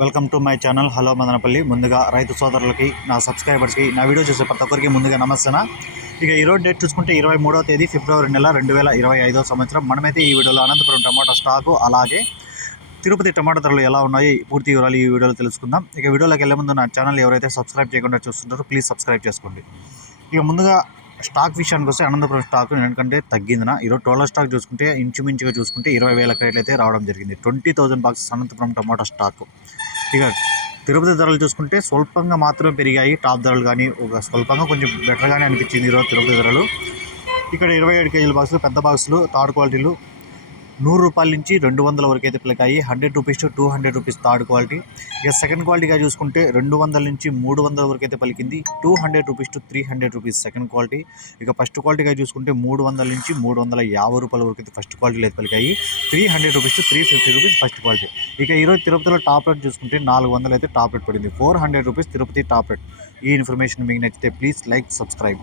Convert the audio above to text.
Welcome to my channel. Hello Madanapalle. ముందుగా రైతు సోదరులకి నా సబ్స్క్రైబర్స్కి నా వీడియో చూసే ప్రతి ఒక్కరికి ముందుగా నమస్తేనా ఇక ఈరోజు డేట్ చూసుకుంటే ఇరవై మూడవ తేదీ ఫిబ్రవరి నెల రెండు వేల ఇరవై ఐదో సంవత్సరం. మనమైతే ఈ వీడియోలో అనంతపురం టమాటా స్టాకు అలాగే తిరుపతి టమాటా ధరలు ఎలా ఉన్నాయి పూర్తి వివరాలు ఈ వీడియోలో తెలుసుకుందాం. ఇక వీడియోలోకి వెళ్ళే ముందు నా ఛానల్ ఎవరైతే సబ్స్క్రైబ్ చేయకుండా చూస్తుంటారో ప్లీజ్ సబ్స్క్రైబ్ చేసుకోండి. ఇక ముందుగా స్టాక్ విషయానికి వస్తే అనంతపురం స్టాక్ ఎందుకంటే తగ్గిందిన. ఈరోజు టోటల్ స్టాక్ చూసుకుంటే ఇంచుమించుగా చూసుకుంటే ఇరవై వేల క్రేట్లు అయితే రావడం జరిగింది. ట్వంటీ థౌజండ్ బాక్సెస్ అనంతపురం టమాటా స్టాక్. ఇక తిరుపతి ధరలు చూసుకుంటే స్వల్పంగా మాత్రమే పెరిగాయి. టాప్ ధరలు కానీ ఒక స్వల్పంగా కొంచెం బెటర్గానే అనిపించింది ఈరోజు తిరుపతి ధరలు. ఇక్కడ ఇరవై ఏడు కేజీల బాక్సులు పెద్ద బాక్సులు థర్డ్ క్వాలిటీలు నూరు రూపాయల నుంచి రెండు వందల వరకు అయితే పిల్లకాయి hundred rupees to two hundred rupees third quality. ఇక సెకండ్ క్వాలిటీగా చూసుకుంటే రెండు వందల నుంచి మూడు వందల వరకు అయితే పలికింది. Two hundred rupees to three hundred rupees second quality. ఇక ఫస్ట్ క్వాలిటీగా చూసుకుంటే మూడు వందల నుంచి మూడు వందల యాభై రూపాయల వరకు అయితే ఫస్ట్ క్వాలిటీలో అయితే పలికాయి. Three hundred rupees to three fifty rupees first quality. ఇక ఈరోజు తిరుపతిలో టాప్ రేట్ చూసుకుంటే నాలుగు వందలు అయితే టాప్ రేట్ పడింది. Four hundred rupees Tirupati top rate. ఈ ఇన్ఫర్మేషన్ మీకు నచ్చితే ప్లీజ్ లైక్ సబ్స్క్రైబ్.